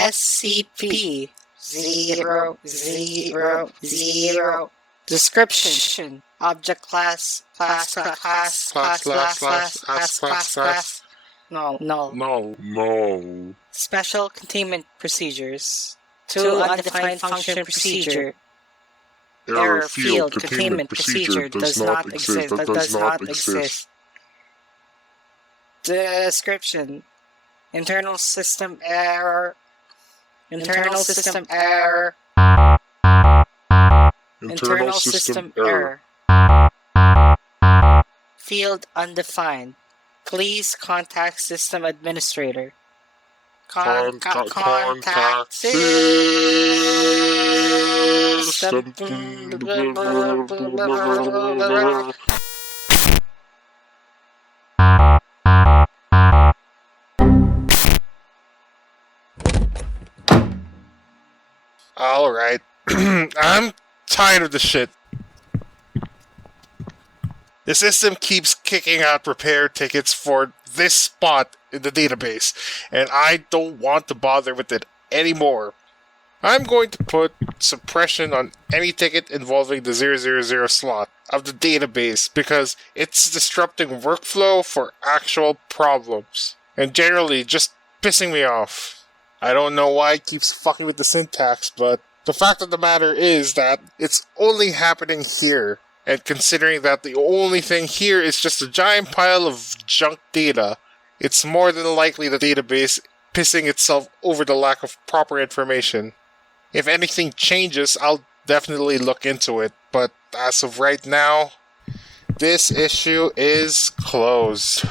SCP-000. Description: Object class, class. No. Special containment procedures. To undefined function procedure. Error field containment procedure does not exist. Description: Internal system error. Internal system error. Field undefined. Please contact system administrator. Contact system. Alright. I'm tired of the shit. The system keeps kicking out repair tickets for this spot in the database, and I don't want to bother with it anymore. I'm going to put suppression on any ticket involving the 000 slot of the database because it's disrupting workflow for actual problems, and generally just pissing me off. I don't know why it keeps fucking with the syntax, but the fact of the matter is that it's only happening here. And considering that the only thing here is just a giant pile of junk data, it's more than likely the database pissing itself over the lack of proper information. If anything changes, I'll definitely look into it, but as of right now, this issue is closed.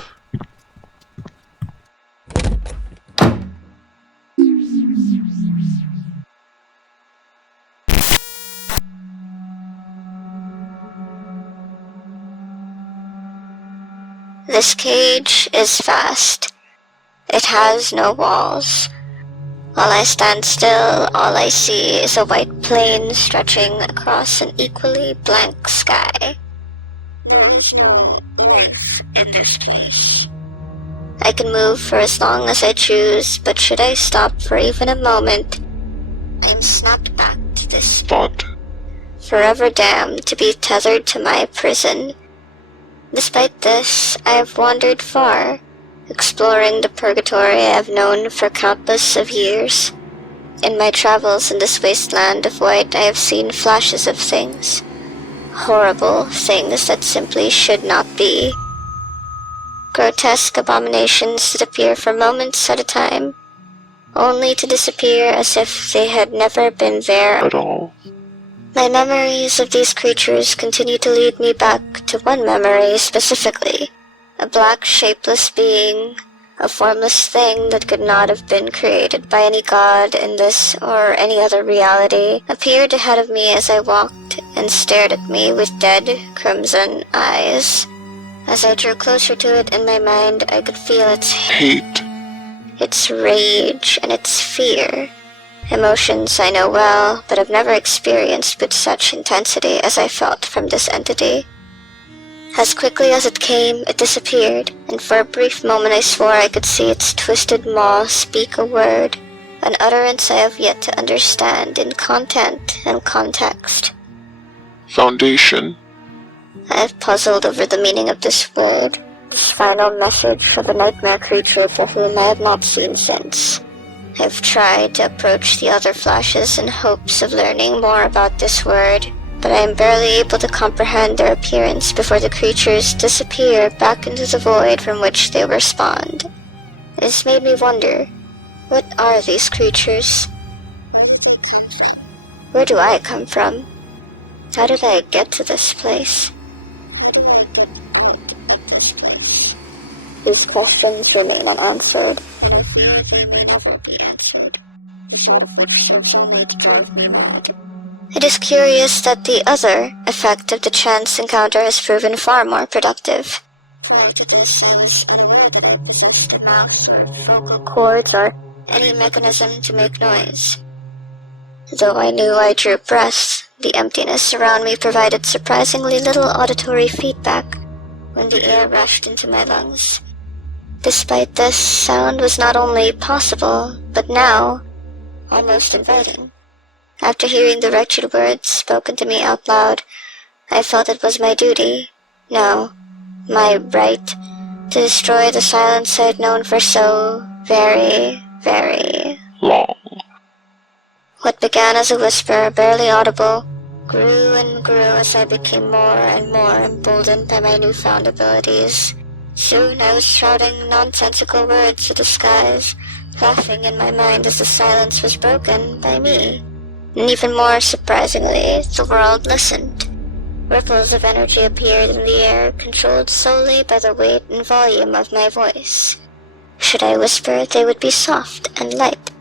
This cage is vast. It has no walls. While I stand still, all I see is a white plain stretching across an equally blank sky. There is no life in this place. I can move for as long as I choose, but should I stop for even a moment, I'm snapped back to this spot, forever damned to be tethered to my prison. Despite this, I have wandered far, exploring the purgatory I have known for countless of years. In my travels in this wasteland of white, I have seen flashes of things. Horrible things that simply should not be. Grotesque abominations that appear for moments at a time, only to disappear as if they had never been there At all. My memories of these creatures continue to lead me back to one memory specifically. A black, shapeless being, a formless thing that could not have been created by any god in this or any other reality, appeared ahead of me as I walked and stared at me with dead, crimson eyes. As I drew closer to it in my mind, I could feel its Hate. its rage, and its fear. Emotions I know well, but have never experienced with such intensity as I felt from this entity. As quickly as it came, it disappeared, and for a brief moment I swore I could see its twisted maw speak a word, an utterance I have yet to understand in content and context. Foundation. I have puzzled over the meaning of this word, this final message for the nightmare creature for whom I have not seen since. I have tried to approach the other flashes in hopes of learning more about this word, but I am barely able to comprehend their appearance before the creatures disappear back into the void from which they were spawned. It has made me wonder, what are these creatures? Where did they come from? Where do I come from? How did I get to this place? How do I get out of this place? These questions remain unanswered. And I fear they may never be answered, the thought of which serves only to drive me mad. It is curious that the other effect of the chance encounter has proven far more productive. Prior to this, I was unaware that I possessed a massive vocal Chords or any mechanism to make noise. Though I knew I drew breaths, the emptiness around me provided surprisingly little auditory feedback when the air rushed into my lungs. Despite this, sound was not only possible, but now, almost inviting. After hearing the wretched words spoken to me out loud, I felt it was my duty, no, my right, to destroy the silence I had known for so very, very long. What began as a whisper, barely audible, grew and grew as I became more and more emboldened by my newfound abilities. Soon I was shouting nonsensical words to the skies, laughing in my mind as the silence was broken by me. And even more surprisingly, the world listened. Ripples of energy appeared in the air, controlled solely by the weight and volume of my voice. Should I whisper, they would be soft and light,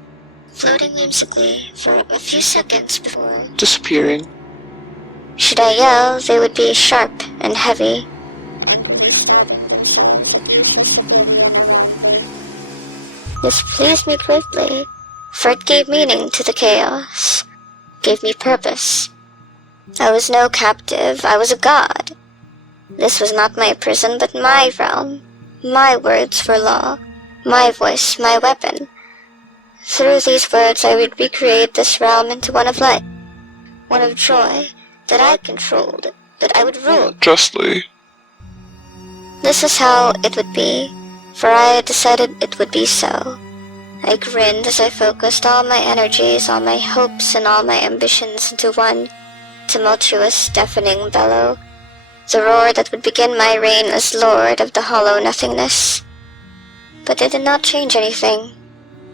floating whimsically for a few seconds before Disappearing. Should I yell, they would be sharp and heavy. Thankfully stabbing themselves in useless oblivion around me. This pleased me greatly, for it gave meaning to the chaos, gave me purpose. I was no captive, I was a god. This was not my prison, but my realm. My words were law, my voice my weapon. Through these words I would recreate this realm into one of light, one of joy, that I controlled, that I would rule. Justly. This is how it would be, for I had decided it would be so. I grinned as I focused all my energies, all my hopes, and all my ambitions into one tumultuous, deafening bellow, the roar that would begin my reign as lord of the hollow nothingness. But it did not change anything.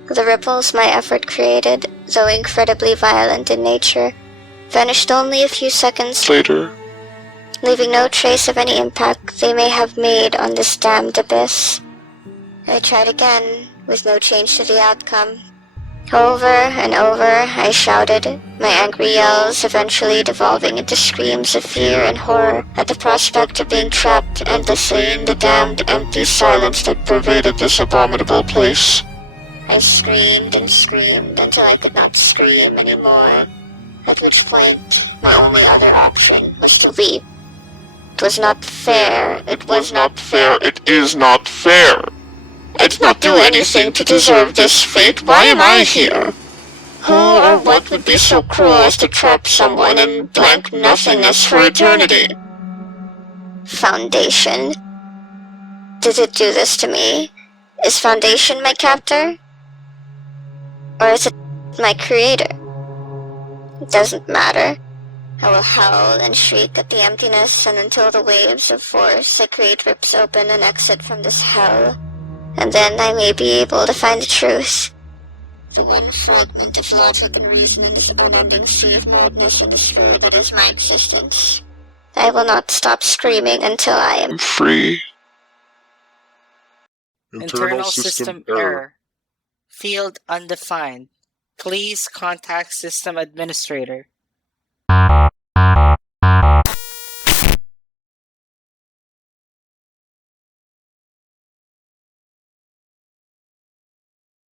The ripples my effort created, though incredibly violent in nature, vanished only a few seconds Later. leaving no trace of any impact they may have made on this damned abyss. I tried again, with no change to the outcome. Over and over I shouted, my angry yells eventually devolving into screams of fear and horror at the prospect of being trapped endlessly in the damned empty silence that pervaded this abominable place. I screamed and screamed until I could not scream anymore, at which point my only other option was to weep. It was not fair, It was not fair. It is not fair. I did not do anything to deserve this fate. Why am I here? Who or what would be so cruel as to trap someone in blank nothingness for eternity? Foundation. Did it do this to me? Is Foundation my captor? Or is it my creator? It doesn't matter. I will howl and shriek at the emptiness, and until the waves of force I create rips open an exit from this hell, and then I may be able to find the truth. The one fragment of logic and reason in this unending sea of madness and despair that is my existence. I will not stop screaming until I am I'm free. Internal system error. Field undefined. Please contact system administrator.